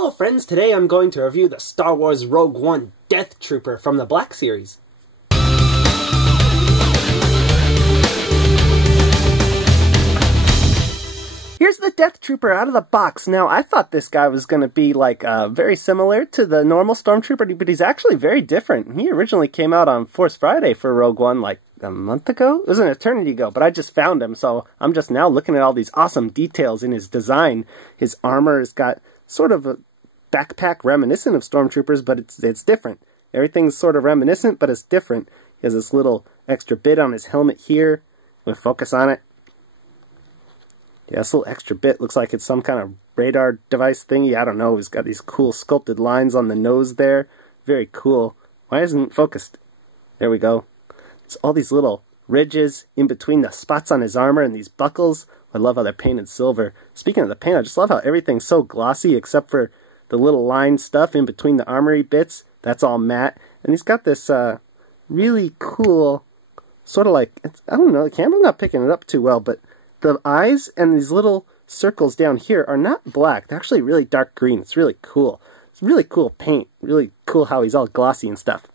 Hello friends, today I'm going to review the Star Wars Rogue One Death Trooper from the Black Series. Here's the Death Trooper out of the box. Now, I thought this guy was going to be like very similar to the normal Stormtrooper, but he's actually very different. He originally came out on Force Friday for Rogue One like a month ago? It was an eternity ago, but I just found him, so I'm just now looking at all these awesome details in his design. His armor has got sort of a backpack reminiscent of Stormtroopers, but it's different. Everything's sort of reminiscent, but it's different. He has this little extra bit on his helmet here. We'll focus on it. Yeah, this little extra bit looks like it's some kind of radar device thingy. I don't know. He's got these cool sculpted lines on the nose there. Very cool. Why isn't it focused? There we go. It's all these little ridges in between the spots on his armor and these buckles. I love how they're painted silver. Speaking of the paint, I just love how everything's so glossy except for the little line stuff in between the armory bits. That's all matte. And he's got this really cool, sort of like, I don't know, the camera's not picking it up too well, but the eyes and these little circles down here are not black. They're actually really dark green. It's really cool. It's really cool paint. Really cool how he's all glossy and stuff.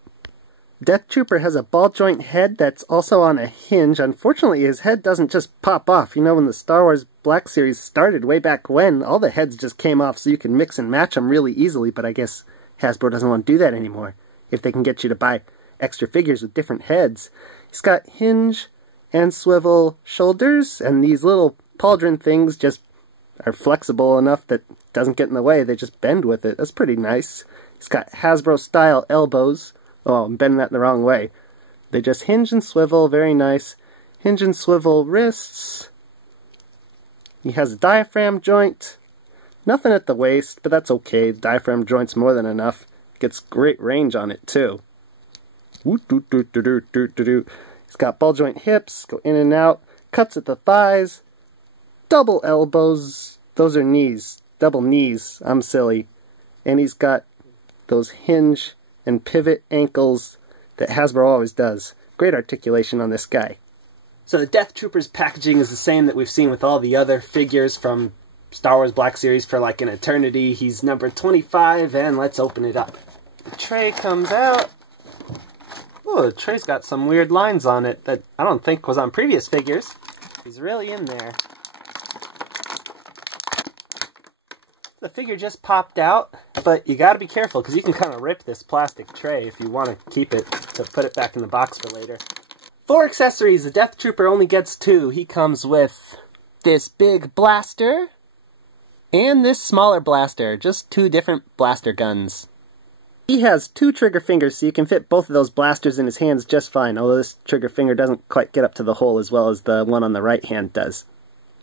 Death Trooper has a ball joint head that's also on a hinge. Unfortunately, his head doesn't just pop off. You know, when the Star Wars Black Series started way back when, all the heads just came off so you can mix and match them really easily, but I guess Hasbro doesn't want to do that anymore if they can get you to buy extra figures with different heads. He's got hinge and swivel shoulders, and these little pauldron things just are flexible enough that it doesn't get in the way. They just bend with it. That's pretty nice. He's got Hasbro-style elbows. Oh, I'm bending that in the wrong way. They just hinge and swivel. Very nice. Hinge and swivel wrists. He has a diaphragm joint. Nothing at the waist, but that's okay. The diaphragm joint's more than enough. Gets great range on it, too. He's got ball joint hips, go in and out, cuts at the thighs, double elbows, those are knees, double knees, I'm silly. And he's got those hinge and pivot ankles that Hasbro always does. Great articulation on this guy. So the Death Trooper's packaging is the same that we've seen with all the other figures from Star Wars Black Series for like an eternity. He's number 25, and let's open it up. The tray comes out. Oh, the tray's got some weird lines on it that I don't think was on previous figures. He's really in there. The figure just popped out, but you gotta be careful because you can kind of rip this plastic tray if you want to keep it to put it back in the box for later. For accessories, the Death Trooper only gets 2. He comes with this big blaster and this smaller blaster, just 2 different blaster guns. He has 2 trigger fingers, so you can fit both of those blasters in his hands just fine, although this trigger finger doesn't quite get up to the hole as well as the one on the right hand does.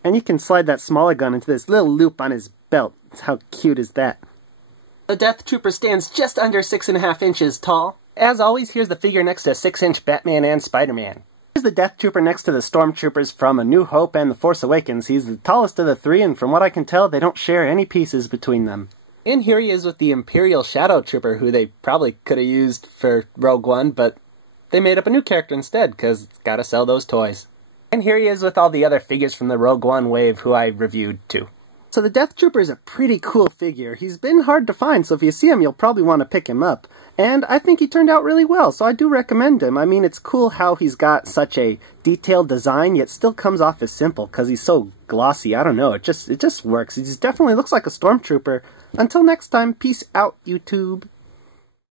And you can slide that smaller gun into this little loop on his belt. How cute is that? The Death Trooper stands just under 6.5 inches tall. As always, here's the figure next to 6-inch Batman and Spider-Man. Here's the Death Trooper next to the Stormtroopers from A New Hope and The Force Awakens. He's the tallest of the 3, and from what I can tell, they don't share any pieces between them. And here he is with the Imperial Shadow Trooper, who they probably could have used for Rogue One, but they made up a new character instead, because gotta sell those toys. And here he is with all the other figures from the Rogue One wave, who I reviewed too. So the Death Trooper is a pretty cool figure. He's been hard to find, so if you see him, you'll probably want to pick him up. And I think he turned out really well, so I do recommend him. I mean, it's cool how he's got such a detailed design, yet still comes off as simple, because he's so glossy. I don't know, it just works. He just definitely looks like a Stormtrooper. Until next time, peace out, YouTube.